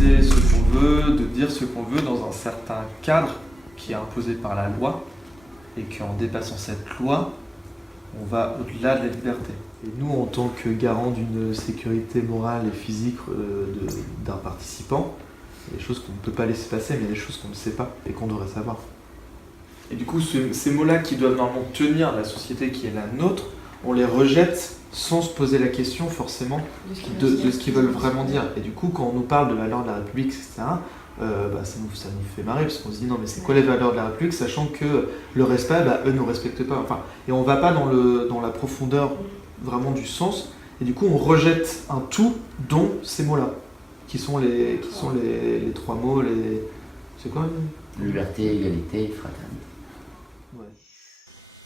penser ce qu'on veut, de dire ce qu'on veut dans un certain cadre qui est imposé par la loi, et qu'en dépassant cette loi, on va au-delà de la liberté. Et nous, en tant que garant d'une sécurité morale et physique d'un participant, il y a des choses qu'on ne peut pas laisser passer, mais il y a des choses qu'on ne sait pas et qu'on devrait savoir. Et du coup, ces mots-là qui doivent normalement tenir la société qui est la nôtre, on les rejette sans se poser la question forcément de ce qu'ils veulent vraiment dire. Et du coup, quand on nous parle de valeurs de la République, etc., ça nous fait marrer, parce qu'on se dit non mais c'est quoi les valeurs de la République, sachant que le respect, eux ne nous respectent pas. Enfin, et on ne va pas dans la profondeur vraiment du sens, et du coup on rejette un tout dont ces mots-là, qui sont les trois mots, c'est quoi Liberté, égalité, fraternité. Ouais.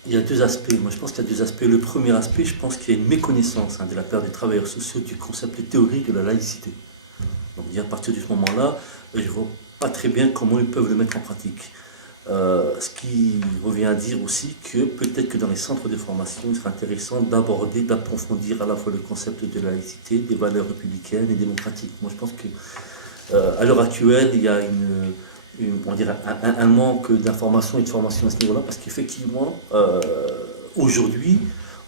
Il y a deux aspects. Moi, je pense qu'il y a deux aspects. Le premier aspect, je pense qu'il y a une méconnaissance de la part des travailleurs sociaux du concept théorique de la laïcité. Donc, à partir de ce moment-là, je ne vois pas très bien comment ils peuvent le mettre en pratique. Ce qui revient à dire aussi que peut-être que dans les centres de formation, il serait intéressant d'aborder, d'approfondir à la fois le concept de la laïcité, des valeurs républicaines et démocratiques. Moi, je pense que à l'heure actuelle, il y a un manque d'information et de formation à ce niveau-là, parce qu'effectivement, aujourd'hui,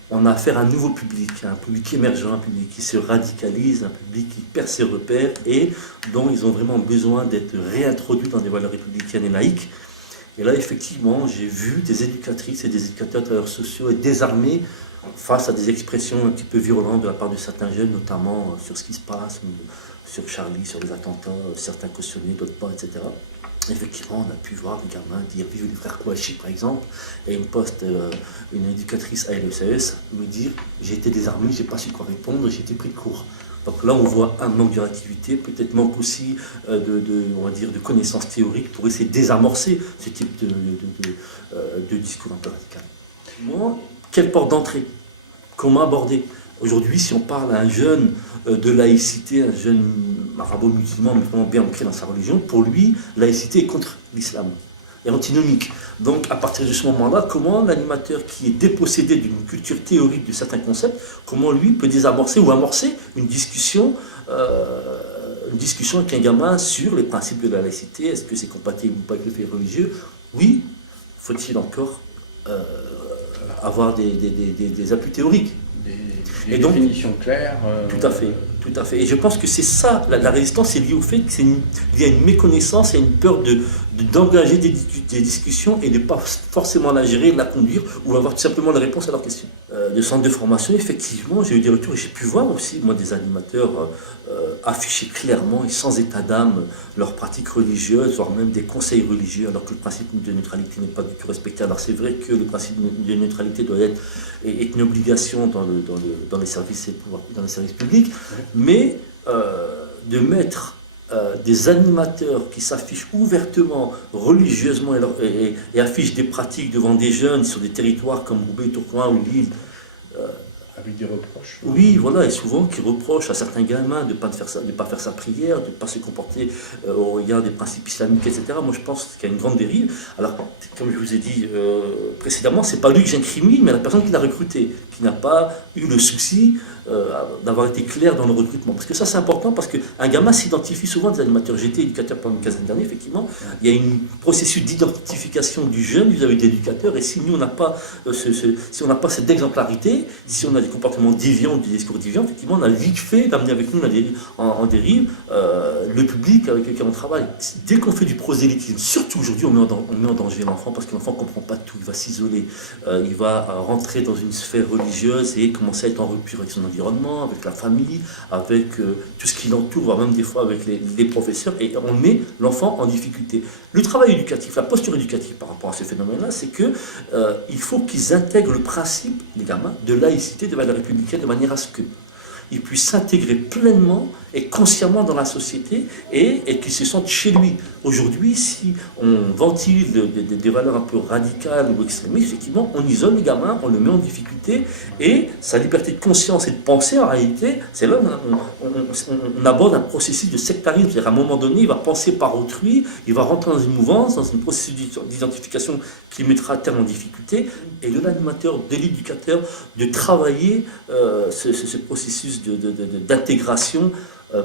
on a affaire à un nouveau public, un public émergent, un public qui se radicalise, un public qui perd ses repères et dont ils ont vraiment besoin d'être réintroduits dans des valeurs républicaines et laïques. Et là, effectivement, j'ai vu des éducatrices et des éducateurs de travailleurs sociaux être désarmés face à des expressions un petit peu virulentes de la part de certains jeunes, notamment sur ce qui se passe, sur Charlie, sur les attentats, certains cautionnés, d'autres pas, etc. Effectivement, on a pu voir des gamins dire « Vive les frères Kouachi » par exemple, et une éducatrice à LECS me dire « J'ai été désarmé, j'ai pas su quoi répondre, j'ai été pris de court ». Donc là, on voit un manque de réactivité, peut-être manque aussi de connaissances théoriques pour essayer de désamorcer ce type de discours un peu radical. Moi, quelle porte d'entrée? Comment aborder? Aujourd'hui, si on parle à un jeune de laïcité, un jeune arabo-musulman, mais vraiment bien ancré dans sa religion, pour lui, laïcité est contre l'islam, est antinomique. Donc, à partir de ce moment-là, comment l'animateur qui est dépossédé d'une culture théorique de certains concepts, comment lui peut désamorcer ou amorcer une discussion avec un gamin sur les principes de la laïcité? Est-ce que c'est compatible ou pas avec le fait religieux? Oui, faut-il encore avoir des appuis théoriques? Des définitions claires. Tout à fait, tout à fait. Et je pense que c'est ça, la résistance est liée au fait qu'il y a une méconnaissance et une peur d'engager des discussions et de ne pas forcément la gérer, la conduire ou avoir tout simplement la réponse à leurs questions. Le centre de formation, effectivement, j'ai eu des retours et j'ai pu voir aussi, moi, des animateurs afficher clairement et sans état d'âme leurs pratiques religieuses, voire même des conseils religieux, alors que le principe de neutralité n'est pas du tout respecté. Alors c'est vrai que le principe de neutralité doit être une obligation dans les services publics, mais de mettre des animateurs qui s'affichent ouvertement, religieusement et affichent des pratiques devant des jeunes sur des territoires comme Roubaix, Tourcoing ou Lille. Avec des reproches. Oui, voilà, et souvent qui reprochent à certains gamins de ne pas faire sa prière, de ne pas se comporter au regard des principes islamiques, etc. Moi, je pense qu'il y a une grande dérive. Alors, comme je vous ai dit précédemment, c'est pas lui que j'incrimine, mais la personne qui l'a recruté, qui n'a pas eu le souci d'avoir été clair dans le recrutement. Parce que ça, c'est important, parce qu'un gamin s'identifie souvent des animateurs. J'étais éducateur pendant une quinzaine d'années, effectivement. Il y a un processus d'identification du jeune vis-à-vis de l'éducateur, et si nous, on n'a pas, cette exemplarité, si on a des comportements déviants, des discours déviants, effectivement, on a vite fait d'amener avec nous en dérive le public avec lequel on travaille. Dès qu'on fait du prosélytisme, surtout aujourd'hui, on met en danger l'enfant, parce que l'enfant ne comprend pas tout, il va s'isoler, il va rentrer dans une sphère religieuse et commencer à être en rupture avec son environnement, avec la famille, avec tout ce qui l'entoure, voire même des fois avec les professeurs, et on met l'enfant en difficulté. Le travail éducatif, la posture éducative par rapport à ce phénomène-là, c'est que il faut qu'ils intègrent le principe, les gamins, de laïcité, de valeurs républicaines, de manière à ce qu'ils puissent s'intégrer pleinement et consciemment dans la société et qu'ils se sentent chez lui. Aujourd'hui, si on ventile des valeurs un peu radicales ou extrémistes, effectivement, on isole les gamins, on le met en difficulté, et sa liberté de conscience et de pensée, en réalité, c'est là où on aborde un processus de sectarisme. C'est-à-dire, à un moment donné, il va penser par autrui, il va rentrer dans une mouvance, dans un processus d'identification qui le mettra à terme en difficulté, et de l'animateur, de l'éducateur, de travailler ce processus d'intégration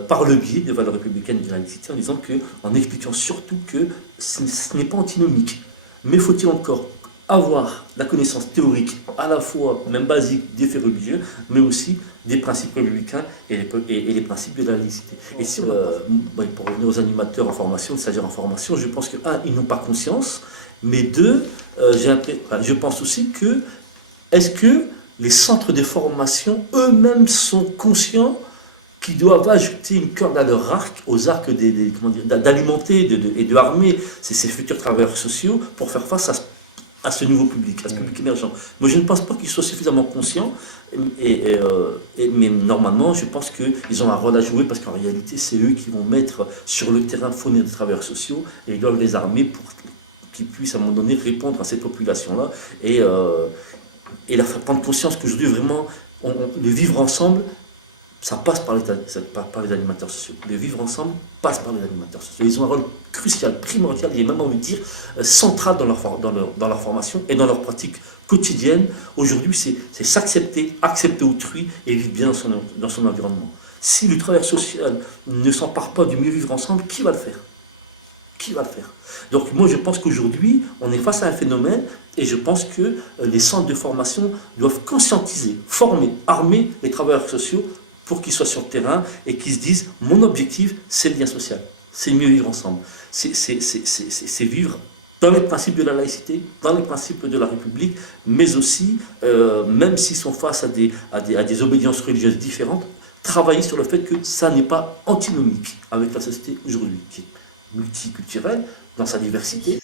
par le biais des valeurs républicaines et de la laïcité, en disant en expliquant surtout que ce n'est pas antinomique. Mais faut-il encore avoir la connaissance théorique, à la fois même basique des faits religieux, mais aussi des principes républicains et les principes de la laïcité. Et si, pour revenir aux animateurs en formation, c'est-à-dire en formation, je pense que, ils n'ont pas conscience, mais deux, je pense aussi que, est-ce que les centres de formation eux-mêmes sont conscients qu'ils doivent ajouter une corde à leur arc, aux arcs d'alimenter et de armer ces futurs travailleurs sociaux pour faire face à ce nouveau public, à ce public émergent. Moi, je ne pense pas qu'ils soient suffisamment conscients, mais normalement, je pense qu'ils ont un rôle à jouer parce qu'en réalité, c'est eux qui vont mettre sur le terrain, fournir des travailleurs sociaux et ils doivent les armer pour qu'ils puissent à un moment donné répondre à cette population-là et leur faire prendre conscience qu'aujourd'hui, vraiment, le vivre ensemble, ça passe par les animateurs sociaux. Le vivre ensemble passe par les animateurs sociaux. Ils ont un rôle crucial, primordial, j'ai même envie de dire central dans leur formation et dans leur pratique quotidienne. Aujourd'hui, c'est s'accepter, accepter autrui et vivre bien dans son environnement. Si le travail social ne s'empare pas du mieux vivre ensemble, qui va le faire ? Qui va le faire ? Donc moi je pense qu'aujourd'hui, on est face à un phénomène et je pense que les centres de formation doivent conscientiser, former, armer les travailleurs sociaux pour qu'ils soient sur le terrain et qu'ils se disent « mon objectif, c'est le lien social, c'est mieux vivre ensemble, c'est vivre dans les principes de la laïcité, dans les principes de la République, mais aussi, même s'ils sont face à des obédiences religieuses différentes, travailler sur le fait que ça n'est pas antinomique avec la société aujourd'hui, qui est multiculturelle dans sa diversité.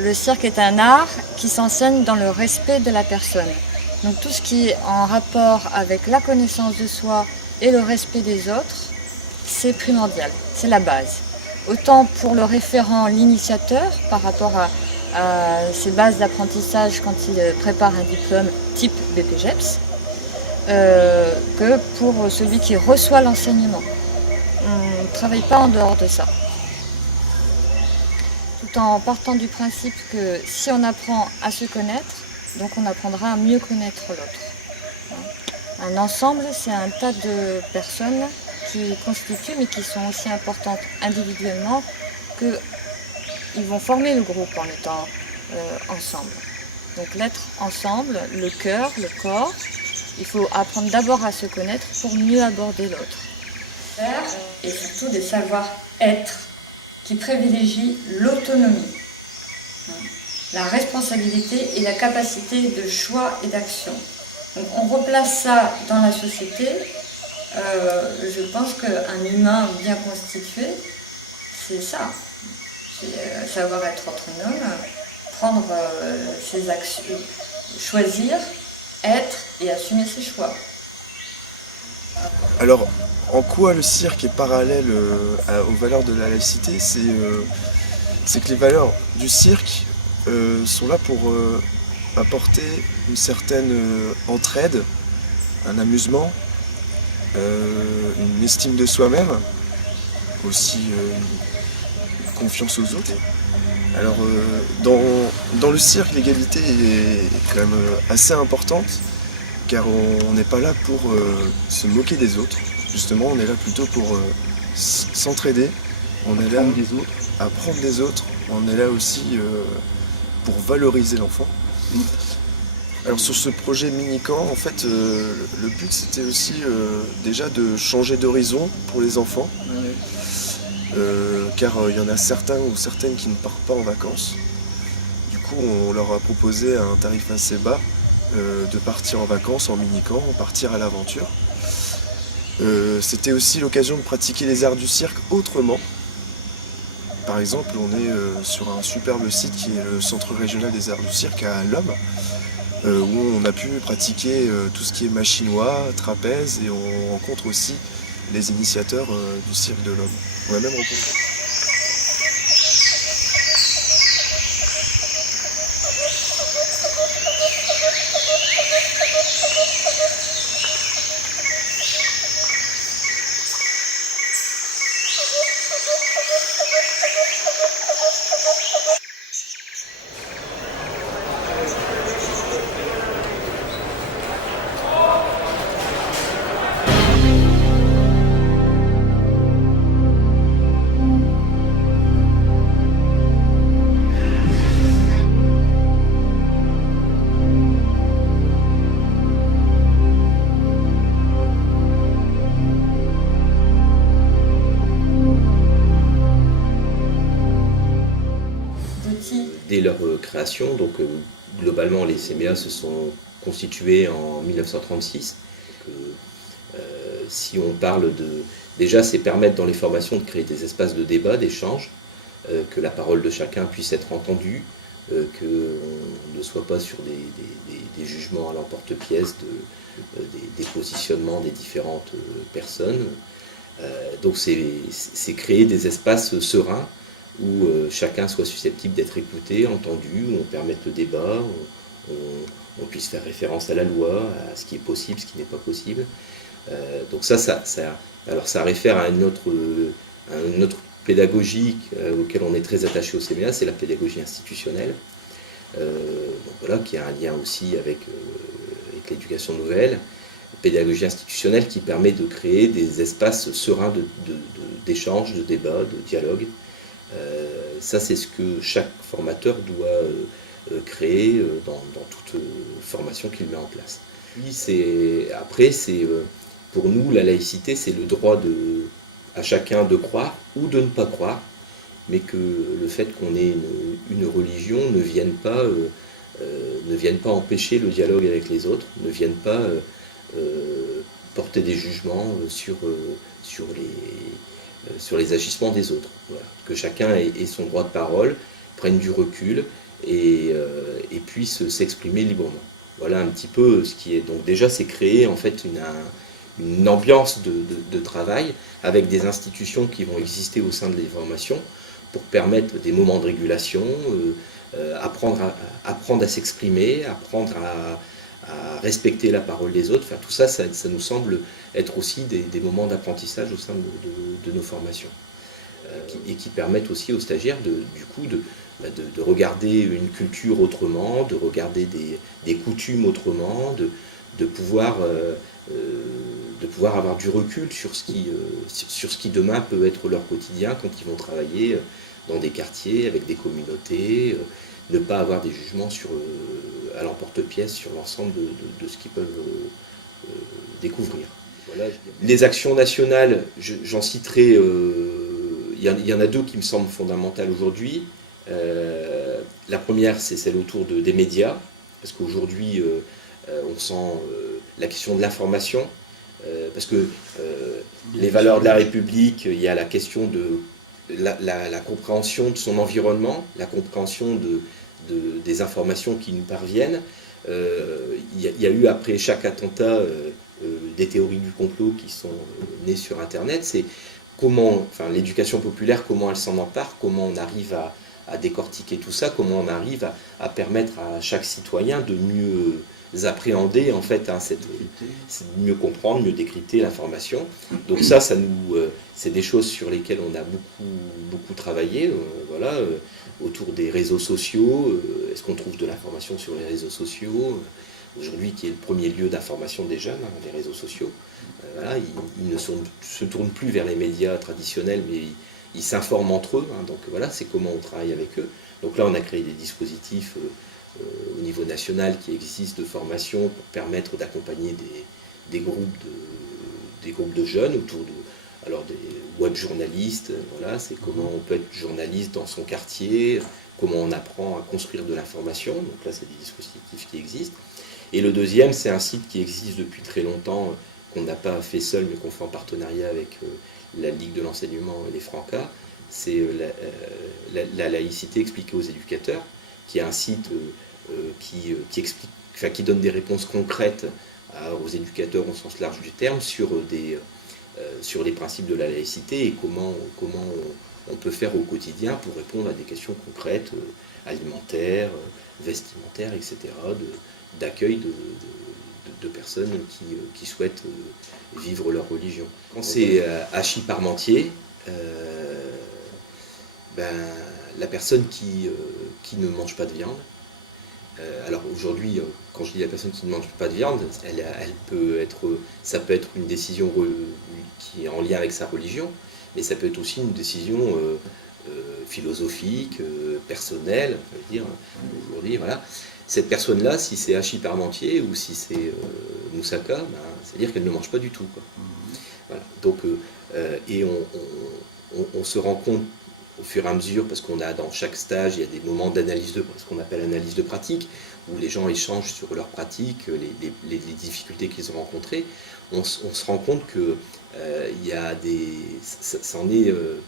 Le cirque est un art qui s'enseigne dans le respect de la personne. Donc tout ce qui est en rapport avec la connaissance de soi et le respect des autres, c'est primordial, c'est la base. Autant pour le référent, l'initiateur, par rapport à ses bases d'apprentissage quand il prépare un diplôme type BPGEPS, que pour celui qui reçoit l'enseignement. On ne travaille pas en dehors de ça. Tout en partant du principe que si on apprend à se connaître, donc on apprendra à mieux connaître l'autre. Un ensemble, c'est un tas de personnes qui constituent, mais qui sont aussi importantes individuellement, qu'ils vont former le groupe en étant ensemble. Donc l'être ensemble, le cœur, le corps, il faut apprendre d'abord à se connaître pour mieux aborder l'autre. Et surtout des savoir-être qui privilégient l'autonomie, la responsabilité et la capacité de choix et d'action. Donc on replace ça dans la société. Je pense qu'un humain bien constitué, c'est ça. C'est savoir être autonome, prendre ses actions, choisir, être et assumer ses choix. Alors, en quoi le cirque est parallèle aux valeurs de la laïcité ? C'est que les valeurs du cirque sont là pour apporter une certaine entraide, un amusement, une estime de soi-même, aussi une confiance aux autres. Alors, dans le cirque, l'égalité est quand même assez importante, car on n'est pas là pour se moquer des autres. Justement, on est là plutôt pour s'entraider. On est là à apprendre des autres. On est là aussi pour valoriser l'enfant. Alors sur ce projet mini-camp, en fait, le but c'était aussi déjà de changer d'horizon pour les enfants. Car il y en a certains ou certaines qui ne partent pas en vacances. Du coup, on leur a proposé à un tarif assez bas de partir en vacances, en mini-camp, partir à l'aventure. C'était aussi l'occasion de pratiquer les arts du cirque autrement. Par exemple, on est sur un superbe site qui est le Centre régional des arts du cirque à Lomme, où on a pu pratiquer tout ce qui est machinois, trapèze, et on rencontre aussi les initiateurs du cirque de Lomme. On a même rencontré. et leur création. Donc globalement, les CMA se sont constitués en 1936. Si on parle de... Déjà, c'est permettre dans les formations de créer des espaces de débat, d'échange, que la parole de chacun puisse être entendue, qu'on ne soit pas sur des jugements à l'emporte-pièce des positionnements des différentes personnes. Donc c'est créer des espaces sereins où chacun soit susceptible d'être écouté, entendu, où on permette le débat, on puisse faire référence à la loi, à ce qui est possible, ce qui n'est pas possible. Donc alors ça réfère à une autre pédagogie auquel on est très attaché au CMA, c'est la pédagogie institutionnelle, donc voilà, qui a un lien aussi avec l'éducation nouvelle. Pédagogie institutionnelle qui permet de créer des espaces sereins d'échange, de débat, de dialogue. Ça, c'est ce que chaque formateur doit créer dans toute formation qu'il met en place. Après, pour nous, la laïcité, c'est le droit à chacun de croire ou de ne pas croire, mais que le fait qu'on ait une religion ne vienne pas empêcher le dialogue avec les autres, ne vienne pas porter des jugements sur les agissements des autres. Voilà. Que chacun ait son droit de parole, prenne du recul et puisse s'exprimer librement. Voilà un petit peu ce qui est. Donc déjà, c'est créer en fait une ambiance de travail avec des institutions qui vont exister au sein de les formations pour permettre des moments de régulation, apprendre à s'exprimer, apprendre à respecter la parole des autres. Enfin, tout ça, ça nous semble être aussi des moments d'apprentissage au sein de nos formations. Et qui permettent aussi aux stagiaires de regarder une culture autrement, de regarder des coutumes autrement, de pouvoir avoir du recul sur ce qui demain peut être leur quotidien quand ils vont travailler dans des quartiers, avec des communautés, ne pas avoir des jugements à l'emporte-pièce sur l'ensemble de ce qu'ils peuvent découvrir. Voilà, les actions nationales, j'en citerai, il y en a deux qui me semblent fondamentales aujourd'hui. La première, c'est celle autour des médias, parce qu'aujourd'hui, on sent la question de l'information, parce que les valeurs de la République, il y a la question de la compréhension de son environnement, la compréhension des informations qui nous parviennent. Il y a eu après chaque attentat des théories du complot qui sont nées sur Internet. C'est l'éducation populaire, comment elle s'en empare, comment on arrive à décortiquer tout ça, comment on arrive à permettre à chaque citoyen de mieux appréhender, en fait, mieux comprendre, mieux décrypter l'information. Donc ça c'est des choses sur lesquelles on a beaucoup travaillé, autour des réseaux sociaux. Est-ce qu'on trouve de l'information sur les réseaux sociaux aujourd'hui, qui est le premier lieu d'information des jeunes, les réseaux sociaux. Ils ne se tournent plus vers les médias traditionnels, mais ils s'informent entre eux. Donc voilà, c'est comment on travaille avec eux. Donc là, on a créé des dispositifs au niveau national qui existent de formation pour permettre d'accompagner des groupes de jeunes autour des web journalistes. Voilà, c'est comment on peut être journaliste dans son quartier, comment on apprend à construire de l'information. Donc là, c'est des dispositifs qui existent. Et le deuxième, c'est un site qui existe depuis très longtemps, qu'on n'a pas fait seul, mais qu'on fait en partenariat avec la Ligue de l'enseignement et les Francas. C'est la laïcité expliquée aux éducateurs, qui est un site qui donne des réponses concrètes aux éducateurs au sens large du terme sur les principes de la laïcité et comment on peut faire au quotidien pour répondre à des questions concrètes, alimentaires, vestimentaires, etc., d'accueil de personnes qui souhaitent vivre leur religion. Quand c'est hachis parmentier, la personne qui ne mange pas de viande, alors aujourd'hui, quand je dis la personne qui ne mange pas de viande, ça peut être une décision qui est en lien avec sa religion, mais ça peut être aussi une décision philosophique, personnelle, je veux dire, aujourd'hui, voilà. Cette personne-là, si c'est hachis parmentier ou si c'est moussaka, c'est-à-dire qu'elle ne mange pas du tout, quoi. Voilà. Donc, et on se rend compte au fur et à mesure, parce qu'on a dans chaque stage, il y a des moments d'analyse ce qu'on appelle analyse de pratique, où les gens échangent sur leurs pratiques, les difficultés qu'ils ont rencontrées. On se rend compte que il y a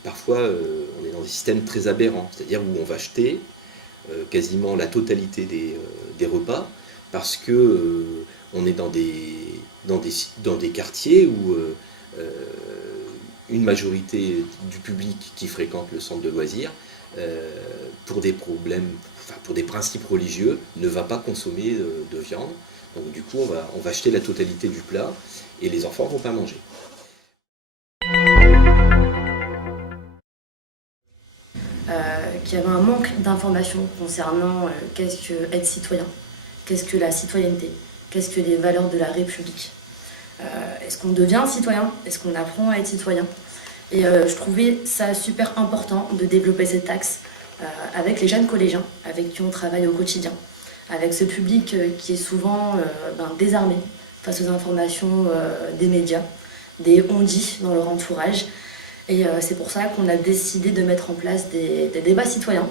parfois on est dans des systèmes très aberrants, c'est-à-dire où on va jeter quasiment la totalité des repas, parce que on est dans des quartiers où une majorité du public qui fréquente le centre de loisirs, pour des principes religieux, ne va pas consommer de viande. Donc du coup, on va jeter la totalité du plat et les enfants ne vont pas manger. Qu'il y avait un manque d'informations concernant qu'est-ce que être citoyen, qu'est-ce que la citoyenneté, qu'est-ce que les valeurs de la République. Est-ce qu'on devient citoyen? Est-ce qu'on apprend à être citoyen? Et je trouvais ça super important de développer cet axe avec les jeunes collégiens avec qui on travaille au quotidien, avec ce public qui est souvent désarmé face aux informations des médias, des on-dit dans leur entourage. Et c'est pour ça qu'on a décidé de mettre en place des débats citoyens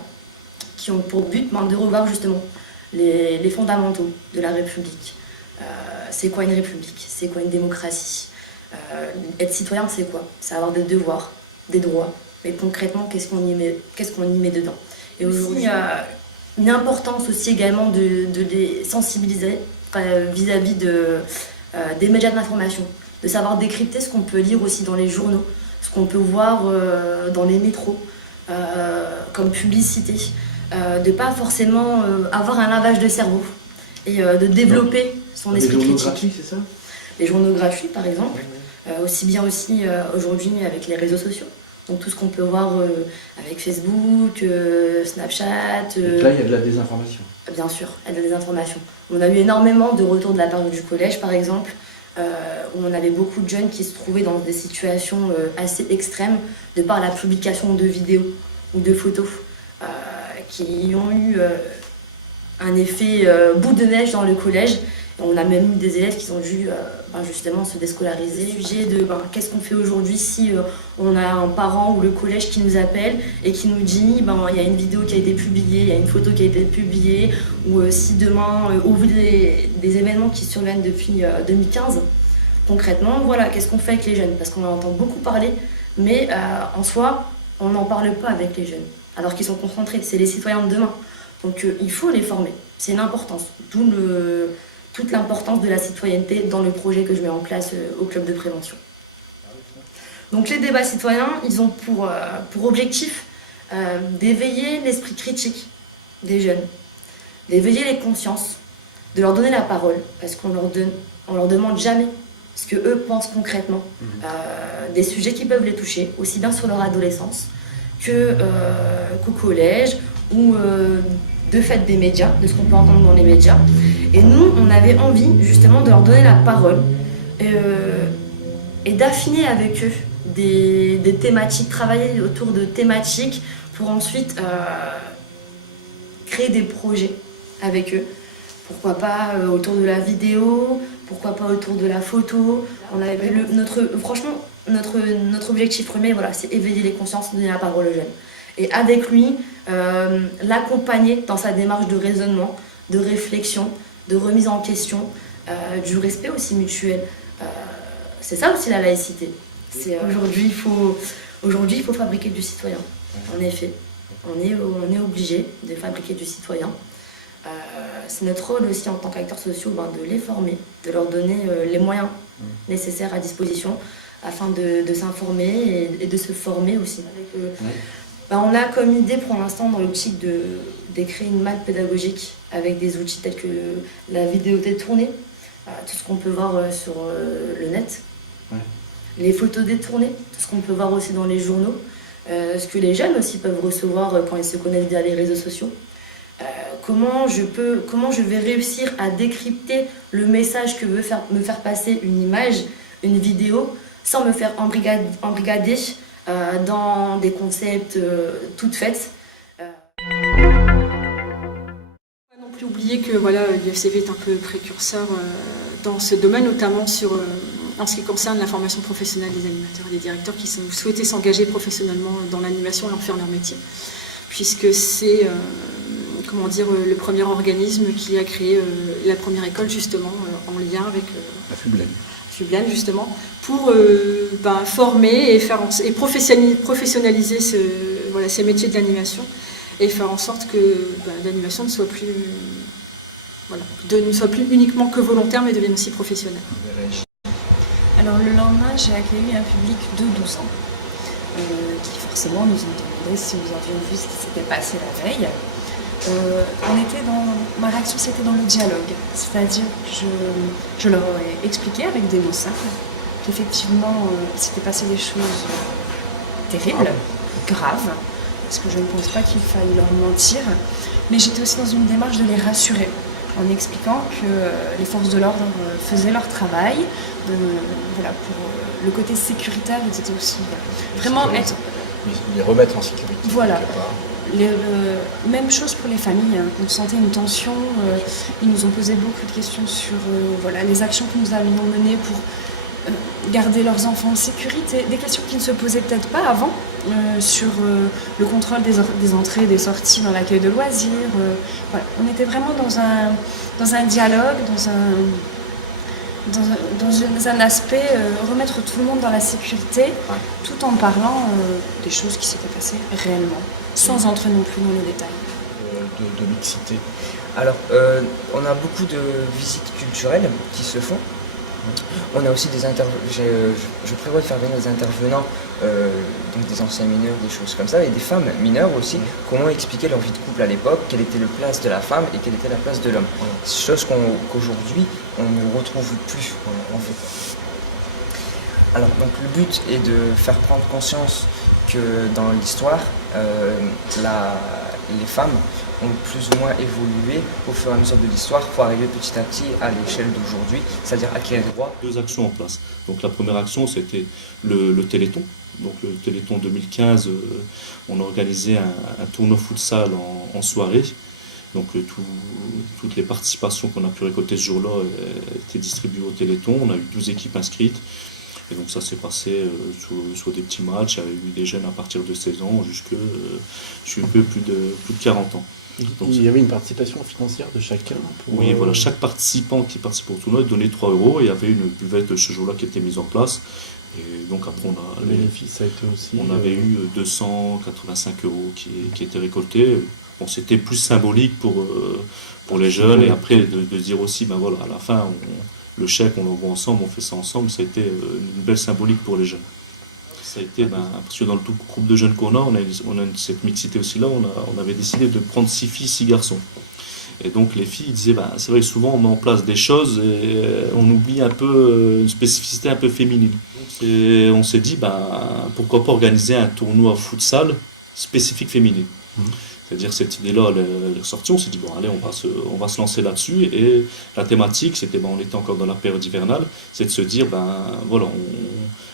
qui ont pour but de revoir justement les fondamentaux de la République. C'est quoi une République? C'est quoi une démocratie? Être citoyen, c'est quoi? C'est avoir des devoirs, des droits. Mais concrètement, qu'est-ce qu'on y met dedans? Et aujourd'hui, il y a une importance aussi également de les sensibiliser vis-à-vis des médias de l'information, de savoir décrypter ce qu'on peut lire aussi dans les journaux, ce qu'on peut voir dans les métros comme publicité, de pas forcément avoir un lavage de cerveau et de développer son esprit critique. Les journaux gratuits, c'est ça? Les journaux gratuits, par exemple, aussi bien aussi aujourd'hui avec les réseaux sociaux. Donc tout ce qu'on peut voir avec Facebook, Snapchat. Donc là, il y a de la désinformation. Bien sûr, il y a de la désinformation. On a eu énormément de retours de la part du collège, par exemple, où on avait beaucoup de jeunes qui se trouvaient dans des situations assez extrêmes de par la publication de vidéos ou de photos qui ont eu un effet boule de neige dans le collège. On a même eu des élèves qui ont dû justement se déscolariser. Le sujet de qu'est-ce qu'on fait aujourd'hui si on a un parent ou le collège qui nous appelle et qui nous dit il y a une vidéo qui a été publiée, il y a une photo qui a été publiée, ou si demain, au vu des événements qui surviennent depuis 2015, concrètement, voilà, qu'est-ce qu'on fait avec les jeunes? Parce qu'on en entend beaucoup parler, mais en soi, on n'en parle pas avec les jeunes, alors qu'ils sont concentrés, c'est les citoyens de demain. Donc il faut les former, c'est une importance, toute l'importance de la citoyenneté dans le projet que je mets en place au club de prévention. Donc les débats citoyens, ils ont pour objectif d'éveiller l'esprit critique des jeunes, d'éveiller les consciences, de leur donner la parole, parce qu'on leur demande jamais ce qu'eux pensent concrètement, des sujets qui peuvent les toucher, aussi bien sur leur adolescence qu'au collège, ou de fait des médias, de ce qu'on peut entendre dans les médias. Et nous, on avait envie justement de leur donner la parole et d'affiner avec eux des thématiques, travailler autour de thématiques pour ensuite créer des projets avec eux. Pourquoi pas autour de la vidéo, pourquoi pas autour de la photo. On avait notre objectif premier, voilà, c'est éveiller les consciences, donner la parole aux jeunes. Et avec lui, l'accompagner dans sa démarche de raisonnement, de réflexion, de remise en question, du respect aussi mutuel. C'est ça aussi la laïcité. Aujourd'hui, il faut fabriquer du citoyen. En effet, on est obligé de fabriquer du citoyen. C'est notre rôle aussi en tant qu'acteurs sociaux de les former, de leur donner les moyens nécessaires à disposition afin de s'informer et de se former aussi. On a comme idée pour l'instant dans l'optique de créer une map pédagogique avec des outils tels que la vidéo détournée, tout ce qu'on peut voir sur le net, les photos détournées, tout ce qu'on peut voir aussi dans les journaux, ce que les jeunes aussi peuvent recevoir quand ils se connectent via les réseaux sociaux. Comment je vais réussir à décrypter le message que veut me faire passer une image, une vidéo, sans me faire embrigader dans des concepts toutes faites. Non plus oublier que l'IFCV est un peu précurseur dans ce domaine, notamment sur en ce qui concerne la formation professionnelle des animateurs et des directeurs qui souhaitaient s'engager professionnellement dans l'animation et en faire leur métier, puisque c'est le premier organisme qui a créé la première école justement en lien avec La Fublaine. justement, pour former et professionnaliser ces métiers de l'animation et faire en sorte que l'animation ne soit plus uniquement que volontaire mais devienne aussi professionnelle. Alors le lendemain, j'ai accueilli un public de 12 ans qui forcément nous ont demandé si nous avions vu ce qui s'était passé la veille. Ma réaction c'était dans le dialogue, c'est-à-dire que je leur ai expliqué avec des mots simples qu'effectivement s'était passé des choses terribles, graves, parce que je ne pense pas qu'il faille leur mentir, mais j'étais aussi dans une démarche de les rassurer en expliquant que les forces de l'ordre faisaient leur travail, pour le côté sécuritaire, ils étaient aussi vraiment être... Les remettre en sécurité. Voilà. Même chose pour les familles, on sentait une tension, ils nous ont posé beaucoup de questions sur les actions que nous avions menées pour garder leurs enfants en sécurité, des questions qui ne se posaient peut-être pas avant, sur le contrôle des entrées et des sorties dans l'accueil de loisirs. On était vraiment dans un dialogue, dans un aspect remettre tout le monde dans la sécurité, tout en parlant des choses qui s'étaient passées réellement, sans entrer non plus dans les détails. De mixité. Alors, on a beaucoup de visites culturelles qui se font. On a aussi je prévois de faire venir des intervenants, donc des anciens mineurs, des choses comme ça, et des femmes mineures aussi, comment expliquer leur vie de couple à l'époque, quelle était la place de la femme et quelle était la place de l'homme. Chose qu'aujourd'hui on ne retrouve plus en fait. Alors donc le but est de faire prendre conscience que dans l'histoire, les femmes ont plus ou moins évolué au fur et à mesure de l'histoire pour arriver petit à petit à l'échelle d'aujourd'hui, c'est-à-dire acquérir des droits. 2 actions en place. Donc la première action, c'était le Téléthon. Donc le Téléthon 2015, on a organisé un tournoi futsal en soirée. Donc toutes les participations qu'on a pu récolter ce jour-là étaient distribuées au Téléthon. On a eu 12 équipes inscrites. Et donc ça s'est passé sur des petits matchs. Il y avait eu des jeunes à partir de 16 ans jusqu'à plus de 40 ans. Donc, il y avait une participation financière de chacun Oui, voilà, chaque participant qui participe au tournoi donnait 3 €. Et il y avait une buvette ce jour-là qui était mise en place. Et donc après, on avait eu 285 € qui étaient récoltés. Bon, c'était plus symbolique pour les jeunes. Et après, de dire aussi, à la fin, le chèque, on l'envoie ensemble, on fait ça ensemble. Ça a été une belle symbolique pour les jeunes. Ça a été, parce que dans le tout groupe de jeunes qu'on a, on a cette mixité aussi là, on avait décidé de prendre 6 filles, 6 garçons. Et donc les filles disaient, c'est vrai que souvent on met en place des choses et on oublie un peu une spécificité un peu féminine. Et on s'est dit, pourquoi pas organiser un tournoi futsal spécifique féminine. C'est-à-dire cette idée-là, elle est ressortie, on s'est dit, allez, on va se lancer là-dessus. Et la thématique, c'était, on était encore dans la période hivernale, c'est de se dire,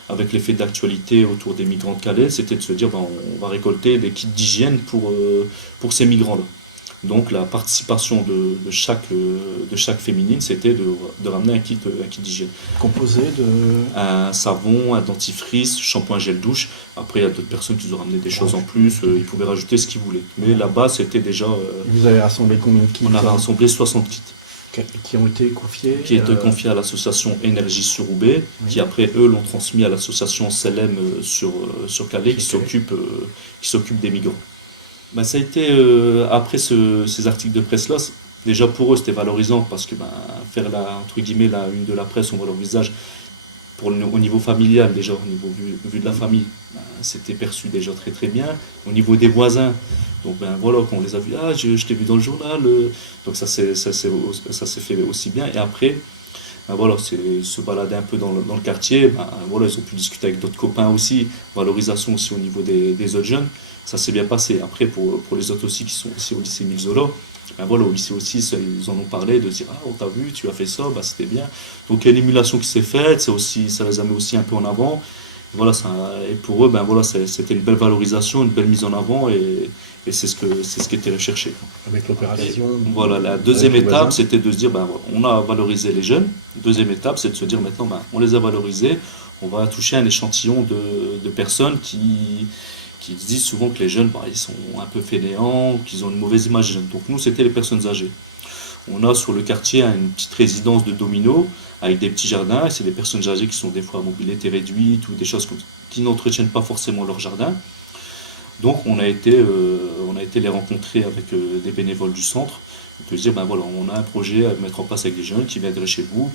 avec l'effet d'actualité autour des migrants de Calais, c'était de se dire, on va récolter des kits d'hygiène pour ces migrants-là. Donc la participation de chaque féminine, c'était de ramener un kit d'hygiène. Composé de... Un savon, un dentifrice, shampoing, gel douche. Après, il y a d'autres personnes qui ont ramené des choses en plus. Ils pouvaient rajouter ce qu'ils voulaient. Mais là-bas, c'était déjà... Vous avez rassemblé combien de kits? On a rassemblé 60 kits. Qui ont été confiés Qui étaient confiés à l'association Énergie sur Roubaix, qui après, eux, l'ont transmis à l'association Selem sur Calais, qui s'occupe des migrants. Ça a été, après ces articles de presse-là, déjà pour eux c'était valorisant parce que faire entre guillemets la une de la presse, on voit leur visage, au niveau familial déjà, au niveau vu de la famille, c'était perçu déjà très très bien. Au niveau des voisins, donc quand on les a vus, je t'ai vu dans le journal, donc ça s'est fait aussi bien. Et après, c'est se balader un peu dans le quartier, ils ont pu discuter avec d'autres copains aussi, valorisation aussi au niveau des autres jeunes. Ça s'est bien passé. Après, pour les autres aussi qui sont ici au lycée Milzola, au lycée aussi, ils en ont parlé, de dire on t'a vu, tu as fait ça, c'était bien. Donc il y a une émulation qui s'est faite, ça les a mis aussi un peu en avant. Voilà, et pour eux, c'était une belle valorisation, une belle mise en avant, et c'est ce qui était recherché. Avec l'opération. Voilà, la deuxième avec les étape, voisins. c'était de se dire, on a valorisé les jeunes. Deuxième étape, c'est de se dire maintenant, on les a valorisés, on va toucher un échantillon de personnes qui se disent souvent que les jeunes, ils sont un peu fainéants, qu'ils ont une mauvaise image des jeunes. Donc nous, c'était les personnes âgées. On a sur le quartier une petite résidence de dominos avec des petits jardins, et c'est des personnes âgées qui sont des fois à mobilité réduite ou des choses qui n'entretiennent pas forcément leur jardin. Donc on a été les rencontrer avec des bénévoles du centre, de dire on a un projet à mettre en place avec des jeunes qui viendraient chez vous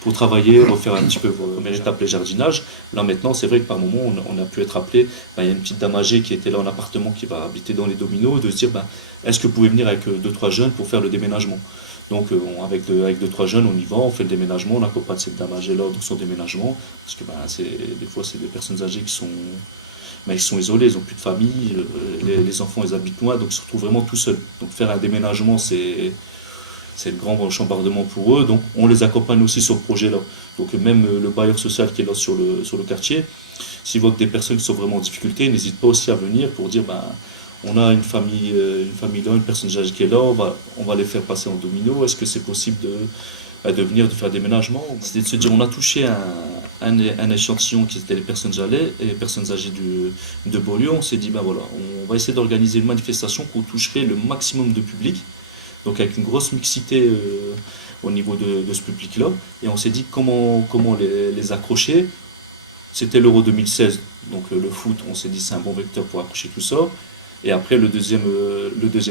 pour travailler, refaire un petit peu première étape les jardinages. Là maintenant c'est vrai que par moment on a pu être appelé, il y a une petite dame âgée qui était là en appartement qui va habiter dans les dominos, de se dire est-ce que vous pouvez venir avec 2-3 jeunes pour faire le déménagement. Donc avec 2-3 jeunes on y va, on fait le déménagement, on accompagne cette dame âgée là dans son déménagement, parce que des fois c'est des personnes âgées qui sont ils sont isolés, ils n'ont plus de famille, les enfants ils habitent loin, donc ils se retrouvent vraiment tout seuls. Donc faire un déménagement, c'est le grand chambardement pour eux, donc on les accompagne aussi sur ce projet-là. Donc même le bailleur social qui est là sur le quartier, s'il voit que des personnes qui sont vraiment en difficulté, il n'hésite pas aussi à venir pour dire on a une famille là, une personne âgée qui est là, on va les faire passer en domino, est-ce que c'est possible de venir, de faire des déménagements. C'était de se dire, on a touché un échantillon qui était les personnes âgées de Beaulieu. On s'est dit, on va essayer d'organiser une manifestation où on toucherait le maximum de public, donc avec une grosse mixité au niveau de ce public-là. Et on s'est dit comment les accrocher. C'était l'Euro 2016, donc le foot, on s'est dit c'est un bon vecteur pour accrocher tout ça. Et après, le deuxième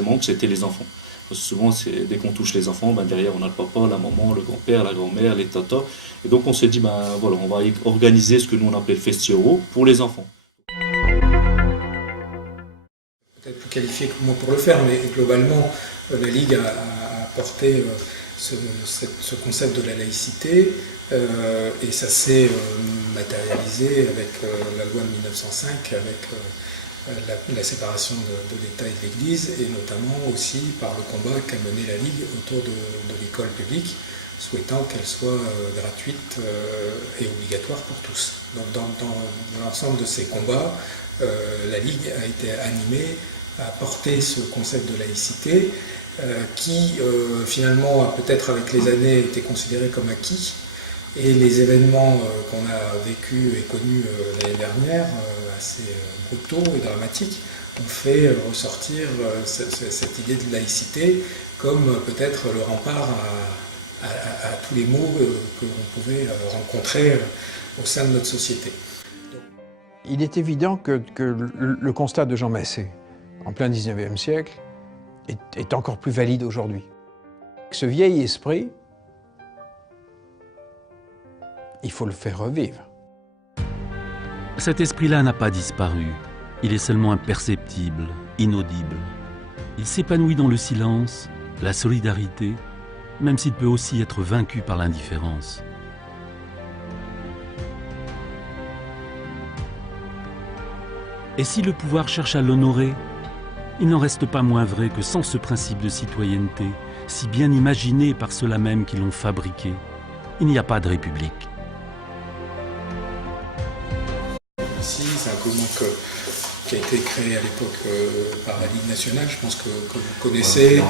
angle, c'était les enfants. Souvent, dès qu'on touche les enfants, derrière on a le papa, la maman, le grand-père, la grand-mère, les tatas. Et donc on s'est dit, on va organiser ce que nous on appelait le Festi-Euro pour les enfants. Peut-être plus qualifié que moi pour le faire, mais globalement, la Ligue a porté ce concept de la laïcité, et ça s'est matérialisé avec la loi de 1905, avec la séparation de l'État et de l'Église, et notamment aussi par le combat qu'a mené la Ligue autour de l'école publique, souhaitant qu'elle soit gratuite et obligatoire pour tous. Donc dans l'ensemble de ces combats, la Ligue a été animée à porter ce concept de laïcité qui finalement a peut-être avec les années été considéré comme acquis, et les événements qu'on a vécus et connus l'année dernière, assez brutaux et dramatiques, ont fait ressortir cette idée de laïcité comme peut-être le rempart à tous les maux que l'on pouvait rencontrer au sein de notre société. Il est évident que le constat de Jean Massé, en plein 19e siècle, est encore plus valide aujourd'hui. Ce vieil esprit, il faut le faire revivre. Cet esprit-là n'a pas disparu. Il est seulement imperceptible, inaudible. Il s'épanouit dans le silence, la solidarité, même s'il peut aussi être vaincu par l'indifférence. Et si le pouvoir cherche à l'honorer, il n'en reste pas moins vrai que sans ce principe de citoyenneté, si bien imaginé par ceux-là même qui l'ont fabriqué, il n'y a pas de république. Ici, c'est un mouvement qui a été créé à l'époque par la Ligue nationale, je pense que vous connaissez.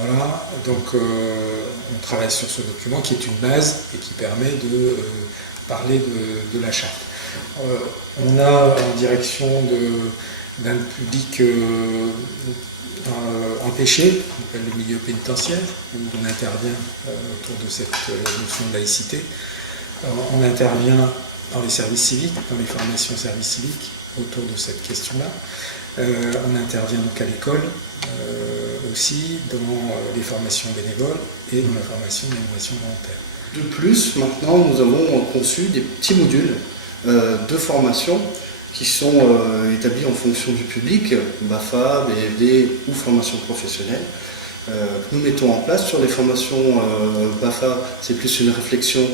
Voilà, donc on travaille sur ce document qui est une base et qui permet de parler de la charte. On a en direction d'un public empêché, on appelle le milieu pénitentiaire, où on intervient autour de cette notion de laïcité. On intervient dans les services civiques, dans les formations services civiques, autour de cette question-là. On intervient donc à l'école, aussi dans les formations bénévoles et dans la formation d'animation volontaire. De plus, maintenant, nous avons conçu des petits modules de formation qui sont établis en fonction du public, BAFA, BFD ou formation professionnelle, que nous mettons en place. Sur les formations BAFA, c'est plus une réflexion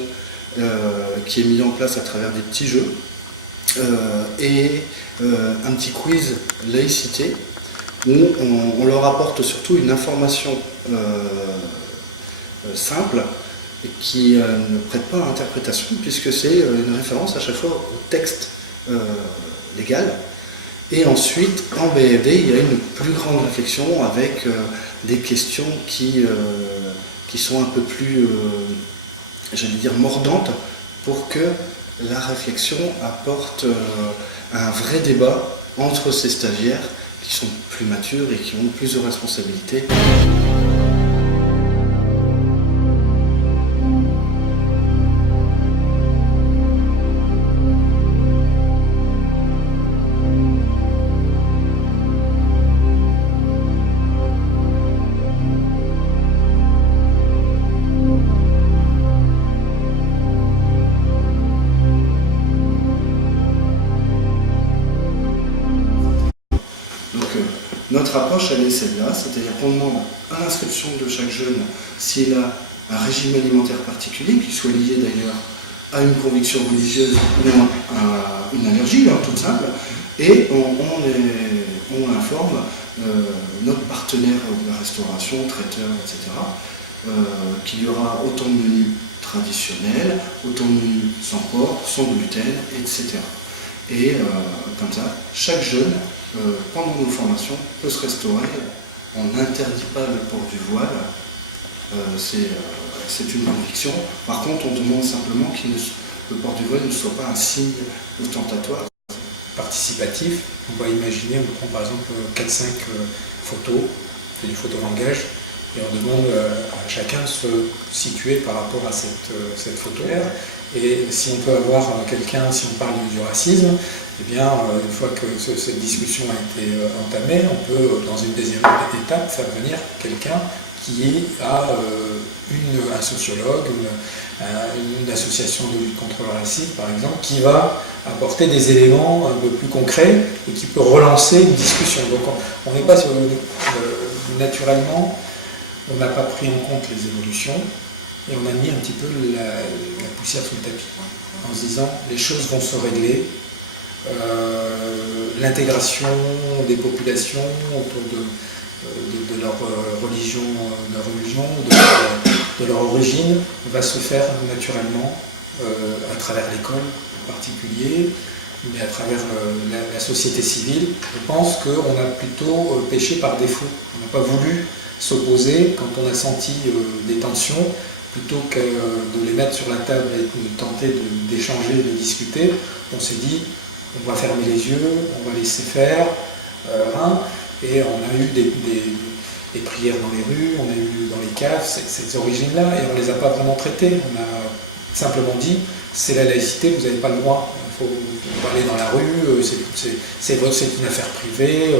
qui est mise en place à travers des petits jeux et un petit quiz laïcité où on leur apporte surtout une information simple et qui ne prête pas à interprétation, puisque c'est une référence à chaque fois au texte légal. Et ensuite, en BFD, il y a une plus grande réflexion avec des questions qui sont un peu plus, j'allais dire, mordantes, pour que la réflexion apporte un vrai débat entre ces stagiaires qui sont plus matures et qui ont plus de responsabilités. Notre approche, elle est celle-là, c'est-à-dire qu'on demande à l'inscription de chaque jeune s'il a un régime alimentaire particulier, qui soit lié d'ailleurs à une conviction religieuse ou à une allergie, toute simple, et on informe notre partenaire de la restauration, traiteur, etc., qu'il y aura autant de menus traditionnels, autant de menus sans porc, sans gluten, etc. Et comme ça, chaque jeune, pendant nos formations, peut se restaurer. On n'interdit pas le port du voile, c'est une conviction. Par contre, on demande simplement que le port du voile ne soit pas un signe ostentatoire. Participatif, on va imaginer, on prend par exemple 4-5 photos, c'est du photolangage, et on demande à chacun de se situer par rapport à cette photo. Et si on peut avoir quelqu'un, si on parle du racisme, eh bien, une fois que cette discussion a été entamée, on peut, dans une deuxième étape, faire venir quelqu'un qui a un sociologue, une association de lutte contre le racisme, par exemple, qui va apporter des éléments un peu plus concrets et qui peut relancer une discussion. Donc on n'est pas sur naturellement, on n'a pas pris en compte les évolutions et on a mis un petit peu la poussière sous le tapis en se disant les choses vont se régler. L'intégration des populations autour de leur religion, de leur origine va se faire naturellement à travers l'école en particulier, mais à travers la société civile. Je pense qu'on a plutôt péché par défaut. On n'a pas voulu s'opposer quand on a senti des tensions, plutôt que de les mettre sur la table et de tenter d'échanger, de discuter. On s'est dit, on va fermer les yeux, on va laisser faire, et on a eu des prières dans les rues, on a eu dans les caves ces origines-là, et on ne les a pas vraiment traitées. On a simplement dit, c'est la laïcité, vous n'avez pas le droit, il faut aller dans la rue, c'est une affaire privée.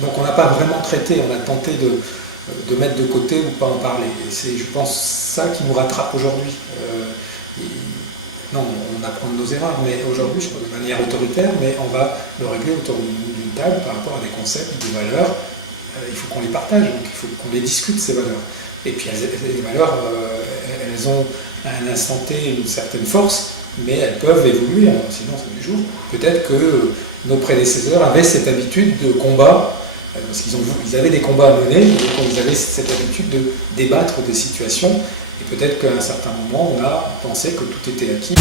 Donc on n'a pas vraiment traité, on a tenté de mettre de côté ou pas en parler. Et c'est, je pense, ça qui nous rattrape aujourd'hui. Non, on apprend de nos erreurs, mais aujourd'hui, de manière autoritaire, mais on va le régler autour d'une table par rapport à des concepts, des valeurs. Il faut qu'on les partage, donc il faut qu'on les discute, ces valeurs. Et puis les valeurs, elles ont à un instant T une certaine force, mais elles peuvent évoluer, sinon c'est du jour. Peut-être que nos prédécesseurs avaient cette habitude de combat, parce qu'ils avaient des combats à mener, et ils avaient cette habitude de débattre des situations. Et peut-être qu'à un certain moment, on a pensé que tout était acquis.